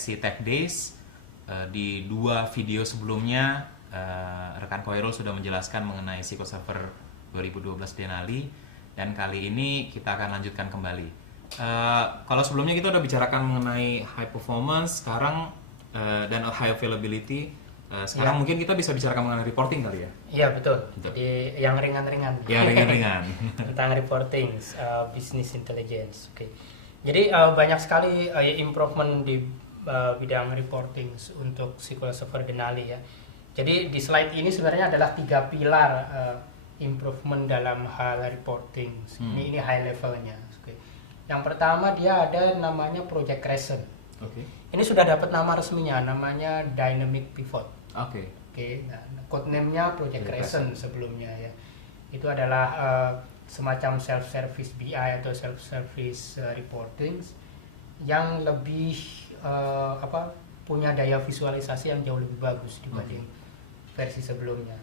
sesi Tech Days. Di 2 video sebelumnya, rekan Koirul sudah menjelaskan mengenai SQL Server 2012 Denali, dan kali ini kita akan lanjutkan kembali. Kalau sebelumnya kita udah bicarakan mengenai high performance, sekarang dan high availability. Sekarang mungkin kita bisa bicarakan mengenai reporting kali ya? Iya betul. Jadi yang ringan-ringan. Yang ringan-ringan. Tentang reporting, business intelligence. Oke. Jadi banyak sekali improvement di bidang reporting untuk SQL Server Denali ya. Jadi di slide ini sebenarnya adalah 3 pilar improvement dalam hal reporting. Ini high levelnya. Oke. Yang pertama dia ada namanya Project Crescent. Oke. Ini sudah dapat nama resminya, namanya Dynamic Pivot. Oke. Nah, codename-nya Project Crescent sebelumnya ya. Itu adalah semacam self-service BI atau self-service reporting yang lebih punya daya visualisasi yang jauh lebih bagus dibanding versi sebelumnya.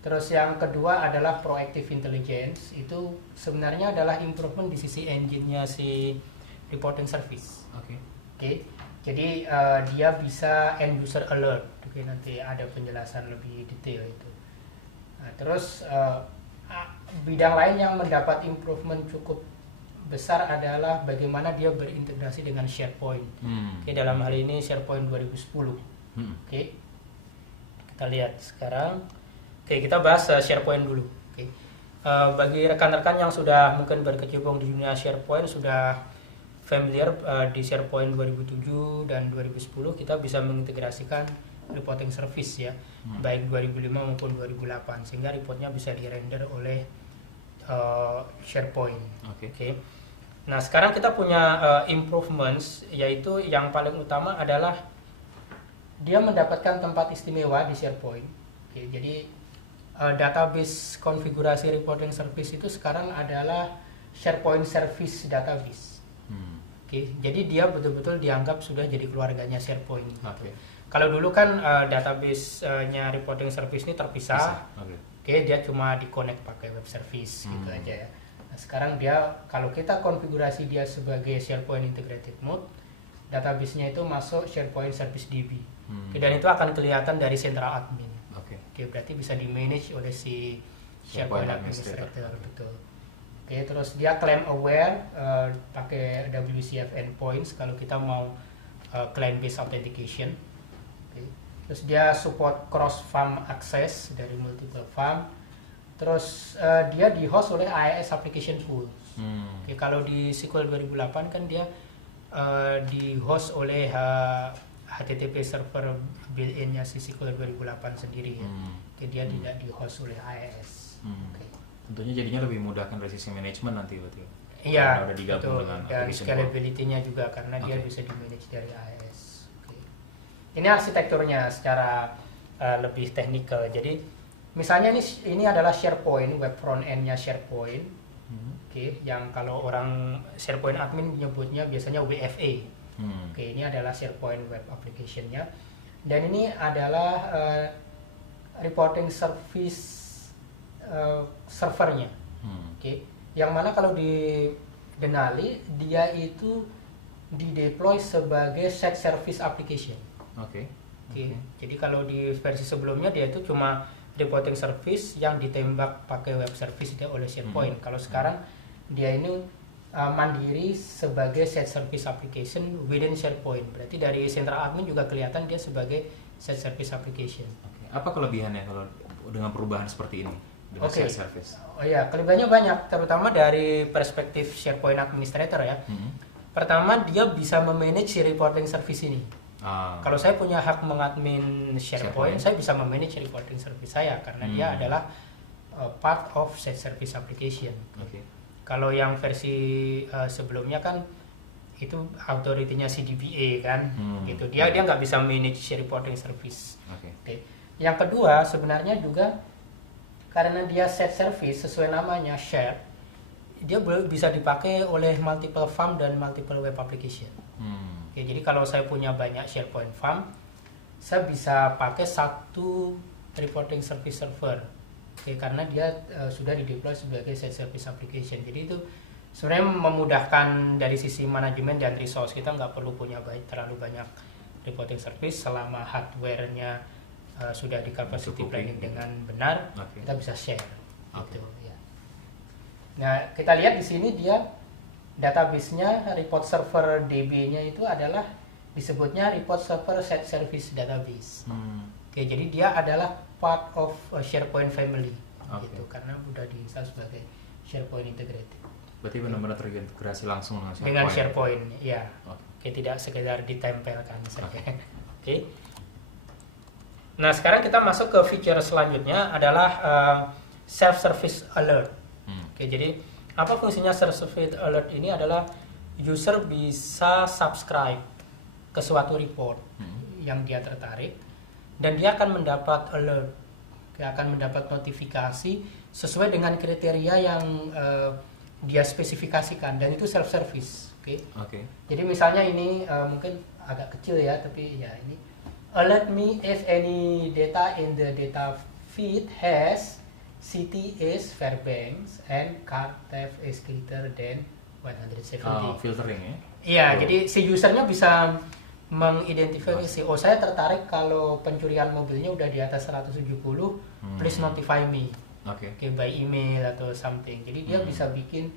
Terus yang kedua adalah Proactive Intelligence. Itu sebenarnya adalah improvement di sisi engine-nya si reporting service. Jadi dia bisa end user alert. Nanti ada penjelasan lebih detail itu. Nah, terus bidang lain yang mendapat improvement cukup besar adalah bagaimana dia berintegrasi dengan SharePoint. Dalam hal ini SharePoint 2010. Kita lihat sekarang. Kita bahas SharePoint dulu. Bagi rekan-rekan yang sudah mungkin berkecimpung di dunia SharePoint, sudah familiar di SharePoint 2007 dan 2010, kita bisa mengintegrasikan reporting service ya, baik 2005 maupun 2008, sehingga reportnya bisa dirender oleh SharePoint. Nah sekarang kita punya improvements, yaitu yang paling utama adalah dia mendapatkan tempat istimewa di SharePoint. Jadi database konfigurasi reporting service itu sekarang adalah SharePoint Service Database. Jadi dia betul-betul dianggap sudah jadi keluarganya SharePoint. Kalau dulu kan database-nya reporting service ini terpisah. Dia cuma di-connect pakai web service gitu aja ya. Nah, sekarang dia, kalau kita konfigurasi dia sebagai SharePoint Integrated Mode, database-nya itu masuk SharePoint Service DB. Dan itu akan kelihatan dari central admin. Berarti bisa di-manage oleh si SharePoint Administrator. Betul. Terus dia claim aware, pakai WCF endpoints kalau kita mau client-based authentication. Terus dia support cross farm access dari multiple farm. Terus dia di host oleh IIS application pools. Kalau di SQL 2008 kan dia di host oleh HTTP server built-in-nya si SQL 2008 sendiri ya. Dia tidak di host oleh IIS. Tentunya jadinya lebih mudahkan dari sisi manajemen nanti berarti. Iya, udah digabung dengan dan scalability-nya juga karena dia bisa di-manage dari IIS. Ini arsitekturnya secara lebih teknikal. Jadi misalnya ini adalah SharePoint, web front end-nya SharePoint. Yang kalau orang SharePoint admin menyebutnya biasanya WFA. Ini adalah SharePoint web application-nya. Dan ini adalah reporting service servernya. Yang mana kalau di Denali dia itu di-deploy sebagai set service application. Jadi kalau di versi sebelumnya dia itu cuma reporting service yang ditembak pakai web service oleh SharePoint. Kalau sekarang dia ini mandiri sebagai set service application within SharePoint. Berarti dari central admin juga kelihatan dia sebagai set service application. Apa kelebihannya kalau dengan perubahan seperti ini dengan set service? Kelebihannya banyak, terutama dari perspektif SharePoint administrator ya. Pertama, dia bisa memanage si reporting service ini. Kalau saya punya hak mengadmin SharePoint, saya bisa memanage reporting service saya karena dia adalah part of set service application. Kalau yang versi sebelumnya kan itu authority-nya CDBA kan, gitu. Dia nggak bisa manage reporting service. Yang kedua sebenarnya juga karena dia set service sesuai namanya share, dia bisa dipakai oleh multiple farm dan multiple web application. Jadi kalau saya punya banyak SharePoint farm, saya bisa pakai satu reporting service server. Karena dia sudah di deploy sebagai set service application. Jadi itu sebenarnya memudahkan dari sisi manajemen dan resource. Kita nggak perlu punya terlalu banyak reporting service selama hardware-nya sudah di capacity planning dengan benar, kita bisa share. Gitu, ya. Nah, kita lihat di sini dia database-nya report server DB-nya itu adalah disebutnya report server set service database. Oke, jadi dia adalah part of SharePoint family, gitu, karena udah diinstal sebagai SharePoint integrated. Berarti benar-benar terintegrasi langsung dengan SharePoint, ya. Oke, tidak sekedar ditempelkan saja. Oke. Nah, sekarang kita masuk ke feature selanjutnya adalah self-service alert. Oke, jadi apa fungsinya self-service alert ini adalah user bisa subscribe ke suatu report yang dia tertarik dan dia akan mendapat alert, dia akan mendapat notifikasi sesuai dengan kriteria yang dia spesifikasikan, dan itu self-service. Oke. Jadi misalnya ini mungkin agak kecil ya, tapi ya ini alert me if any data in the data feed has city is Fairbanks and car theft is greater than 170. Filtering ya? Iya, jadi si usernya bisa mengidentifikasi, oh saya tertarik kalau pencurian mobilnya udah di atas 170, please notify me. Oke, by email atau something. Jadi dia bisa bikin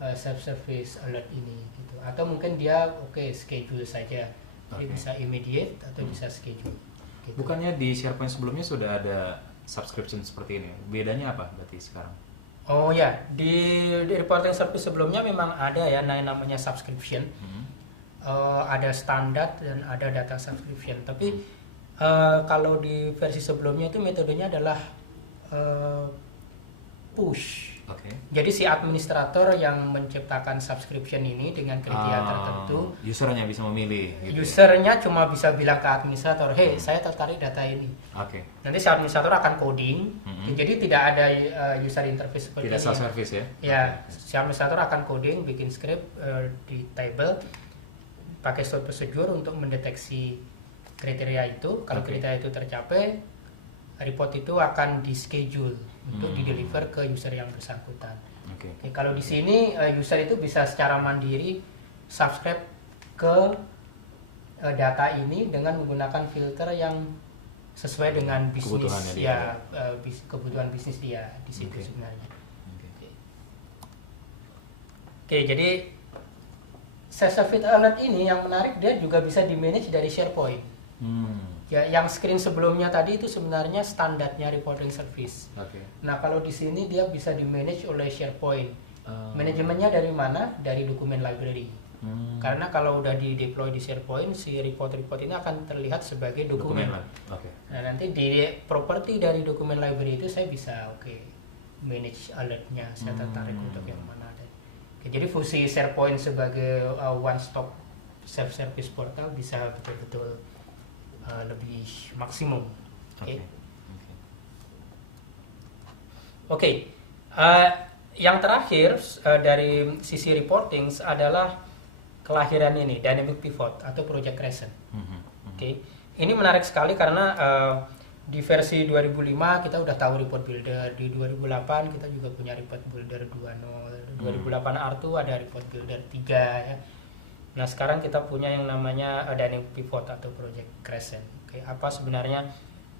self-service alert ini gitu. Atau mungkin dia schedule saja. Dia bisa immediate atau bisa schedule. Gitu. Bukannya di SharePoint sebelumnya sudah ada subscription seperti ini? Bedanya apa berarti sekarang? Oh ya, di reporting service sebelumnya memang ada ya namanya subscription. Ada standar dan ada data subscription. Tapi kalau di versi sebelumnya itu metodenya adalah push. Jadi si administrator yang menciptakan subscription ini dengan kriteria tertentu, usernya bisa memilih. Gitu. Usernya cuma bisa bilang ke administrator, hey saya tertarik data ini. Nanti si administrator akan coding. Jadi tidak ada user interface seperti tidak ini. Tidak self-service ya? Ya, si administrator akan coding, bikin script di table, pakai stored procedure untuk mendeteksi kriteria itu. Kalau kriteria itu tercapai, report itu akan di schedule untuk di-deliver ke user yang bersangkutan. Kalau di sini user itu bisa secara mandiri subscribe ke data ini dengan menggunakan filter yang sesuai dengan bisnis kebutuhan bisnis dia di situ sebenarnya. Jadi self-service alert ini yang menarik, dia juga bisa di-manage dari SharePoint. Ya, yang screen sebelumnya tadi itu sebenarnya standarnya reporting service. Nah, kalau di sini dia bisa di-manage oleh SharePoint. Manajemennya dari mana? Dari dokumen library. Karena kalau udah di-deploy di SharePoint, si report-report ini akan terlihat sebagai dokumen. Nah, nanti di property dari dokumen library itu saya bisa manage alertnya. Saya tertarik untuk yang mana. Jadi fungsi SharePoint sebagai one-stop self-service portal bisa betul-betul lebih maksimum. Yang terakhir dari sisi reporting adalah kelahiran ini, Dynamic Pivot atau Project Crescent. Ini menarik sekali karena di versi 2005 kita udah tahu report builder, di 2008 kita juga punya report builder 2.0, 2008 R2 ada report builder 3 ya. Nah, sekarang kita punya yang namanya Dynamic Pivot atau Project Crescent. Apa sebenarnya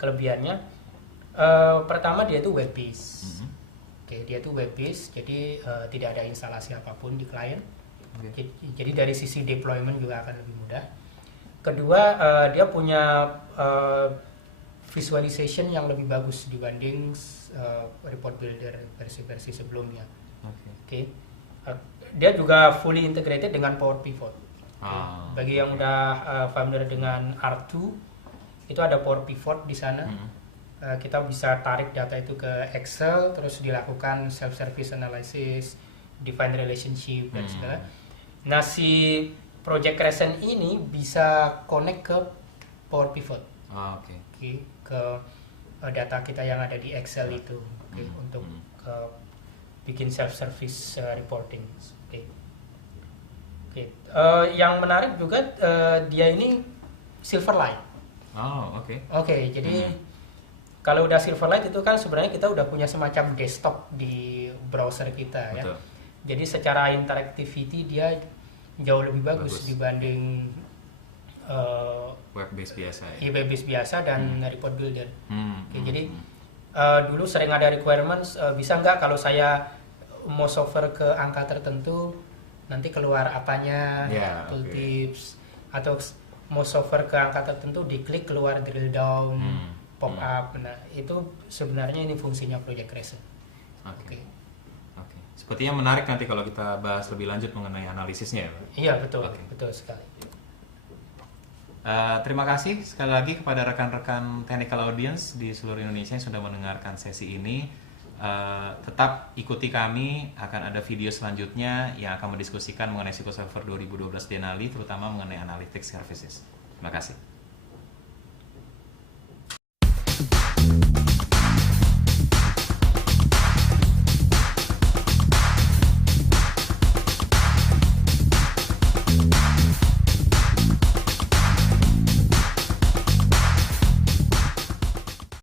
kelebihannya? Pertama, dia itu web based. Dia itu web based, jadi tidak ada instalasi apapun di klien. Jadi dari sisi deployment juga akan lebih mudah. Kedua, dia punya visualization yang lebih bagus dibanding report builder versi-versi sebelumnya. Dia juga fully integrated dengan Power Pivot. Bagi yang udah familiar dengan R2, itu ada Power Pivot di sana. Kita bisa tarik data itu ke Excel, terus dilakukan self-service analysis, define relationship dan segala. Nah, si Project Crescent ini bisa connect ke Power Pivot. Ke data kita yang ada di Excel itu, untuk bikin self-service reporting. Yang menarik juga dia ini Silverlight. Jadi kalau udah Silverlight itu kan sebenarnya kita udah punya semacam desktop di browser kita. Ya. Jadi secara interactivity dia jauh lebih bagus dibanding web base biasa ya. web base biasa dan report builder. Jadi dulu sering ada requirements, bisa nggak kalau saya mau solver ke angka tertentu nanti keluar apanya, tooltips, atau mau solver ke angka tertentu diklik keluar drill down, pop up. Nah itu sebenarnya ini fungsinya Project Crescent. Oke. Sepertinya menarik nanti kalau kita bahas lebih lanjut mengenai analisisnya ya, Pak? Iya betul, betul sekali. Terima kasih sekali lagi kepada rekan-rekan technical audience di seluruh Indonesia yang sudah mendengarkan sesi ini. Tetap ikuti kami, akan ada video selanjutnya yang akan mendiskusikan mengenai SQL Server 2012 Denali, terutama mengenai analytics services. Terima kasih.